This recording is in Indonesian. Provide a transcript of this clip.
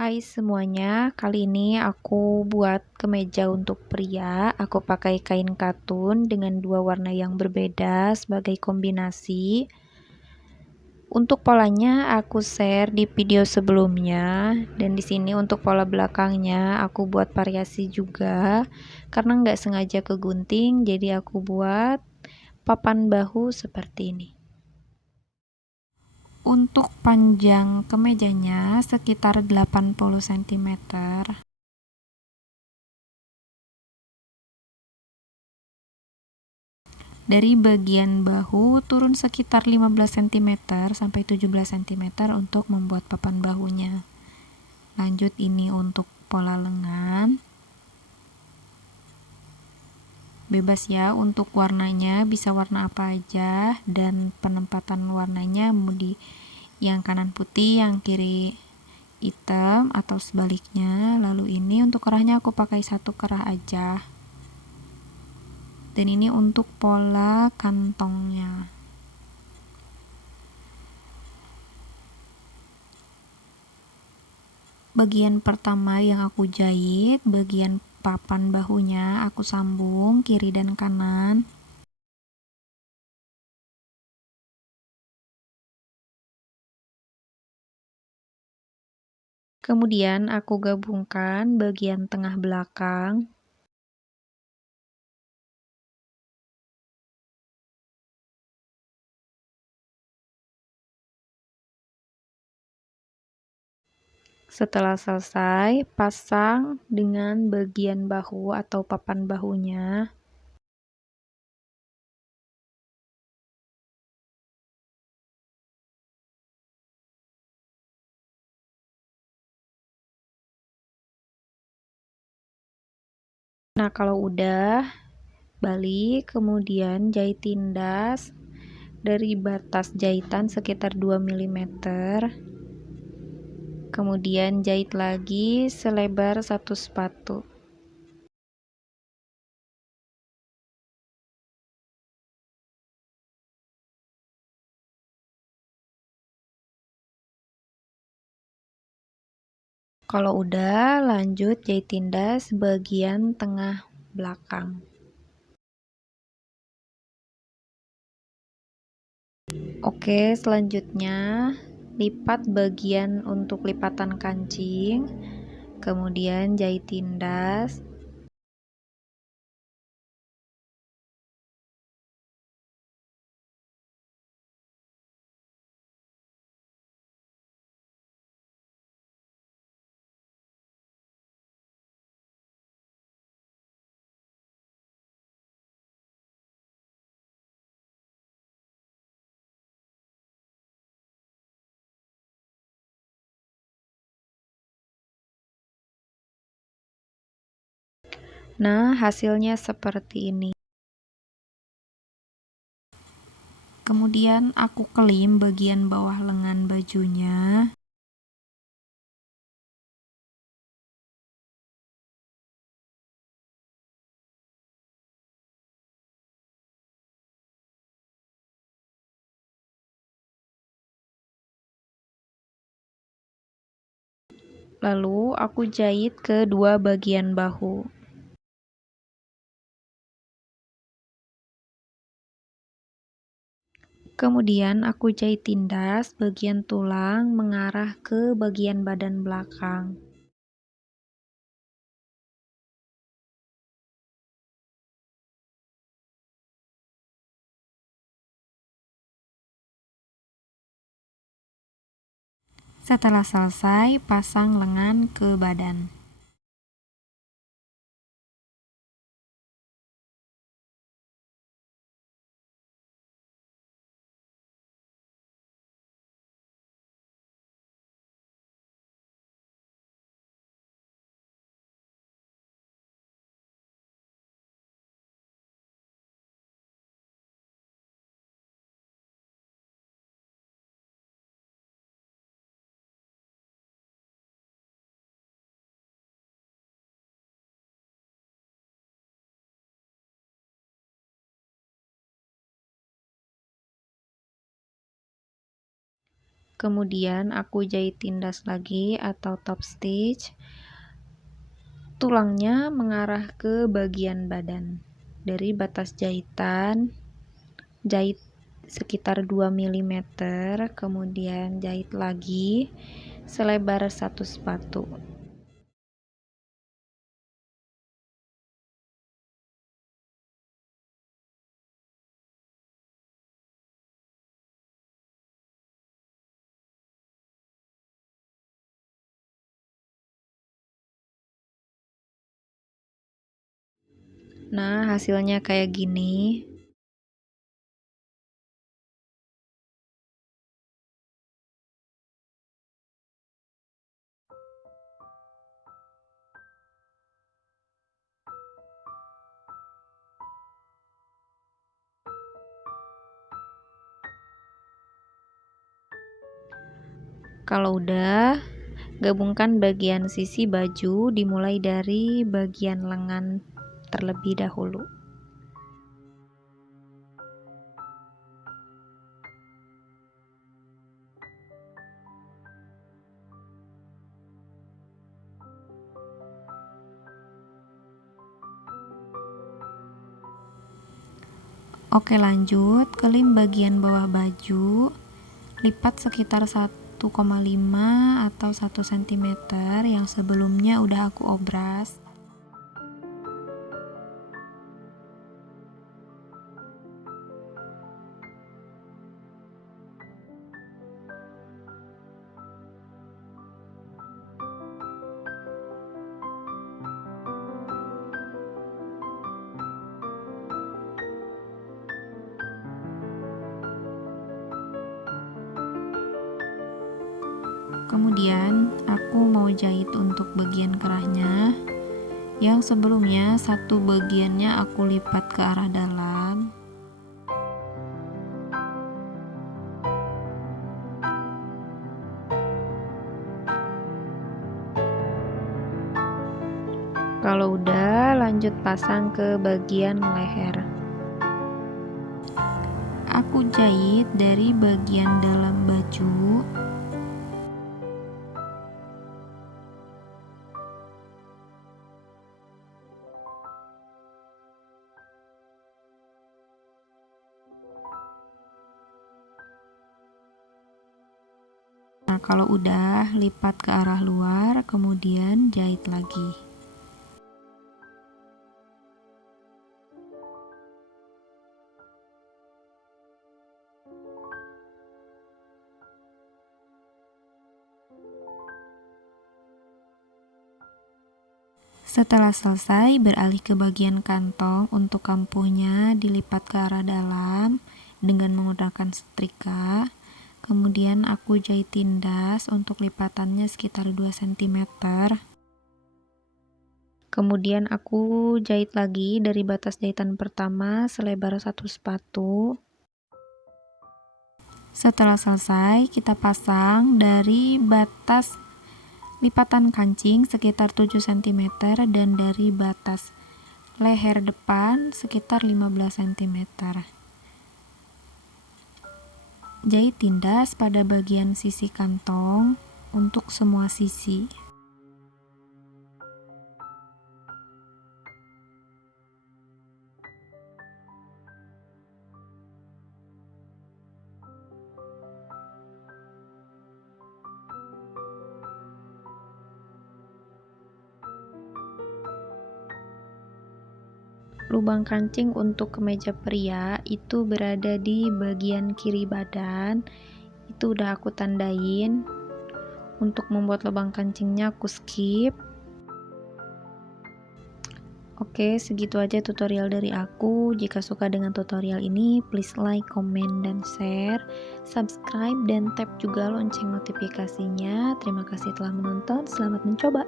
Hai semuanya, kali ini aku buat kemeja untuk pria. Aku pakai kain katun dengan dua warna yang berbeda sebagai kombinasi. Untuk polanya aku share di video sebelumnya, dan di sini untuk pola belakangnya aku buat variasi juga. Karena nggak sengaja kegunting, jadi aku buat papan bahu seperti ini. Untuk panjang kemejanya sekitar 80 cm. Dari bagian bahu turun sekitar 15 cm sampai 17 cm untuk membuat papan bahunya. Lanjut ini untuk pola lengan. Bebas ya untuk warnanya, bisa warna apa aja, dan penempatan warnanya mau di yang kanan putih, yang kiri hitam atau sebaliknya. Lalu ini untuk kerahnya aku pakai satu kerah aja. Dan ini untuk pola kantongnya. Bagian pertama yang aku jahit, bagian papan bahunya aku sambung kiri dan kanan. Kemudian aku gabungkan bagian tengah belakang. Setelah selesai, pasang dengan bagian bahu atau papan bahunya. Nah, kalau udah, balik, kemudian jahit tindas dari batas jahitan sekitar 2 mm. Kemudian jahit lagi selebar satu sepatu. Kalau udah, lanjut jahit tindas bagian tengah belakang. Oke, selanjutnya lipat bagian untuk lipatan kancing, kemudian jahit tindas. Nah, hasilnya seperti ini. Kemudian aku kelim bagian bawah lengan bajunya. Lalu aku jahit ke dua bagian bahu. Kemudian aku jahit tindas bagian tulang mengarah ke bagian badan belakang. Setelah selesai, pasang lengan ke badan. Kemudian aku jahit tindas lagi atau top stitch. Tulangnya mengarah ke bagian badan. Dari batas jahitan, jahit sekitar 2 mm, kemudian jahit lagi selebar 1 sepatu. Nah, hasilnya kayak gini. Kalau udah, gabungkan bagian sisi baju dimulai dari bagian lengan terlebih dahulu. Oke, lanjut ke lem bagian bawah baju, lipat sekitar 1,5 atau 1 cm yang sebelumnya udah aku obras. Kemudian aku mau jahit untuk bagian kerahnya. Yang sebelumnya satu bagiannya aku lipat ke arah dalam. Kalau udah, lanjut pasang ke bagian leher. Aku jahit dari bagian dalam baju. Nah, kalau udah, lipat ke arah luar, kemudian jahit lagi. Setelah selesai, beralih ke bagian kantong. Untuk kampuhnya dilipat ke arah dalam dengan menggunakan setrika. Kemudian aku jahit tindas untuk lipatannya sekitar 2 cm. Kemudian aku jahit lagi dari batas jahitan pertama selebar 1 sepatu. Setelah selesai, kita pasang dari batas lipatan kancing sekitar 7 cm dan dari batas leher depan sekitar 15 cm. Jahit tindas pada bagian sisi kantong untuk semua sisi. Lubang kancing untuk kemeja pria itu berada di bagian kiri badan. Itu udah aku tandain. Untuk membuat lubang kancingnya aku skip. Oke, segitu aja tutorial dari aku. Jika suka dengan tutorial ini, please like, comment, dan share. Subscribe dan tap juga lonceng notifikasinya. Terima kasih telah menonton. Selamat mencoba.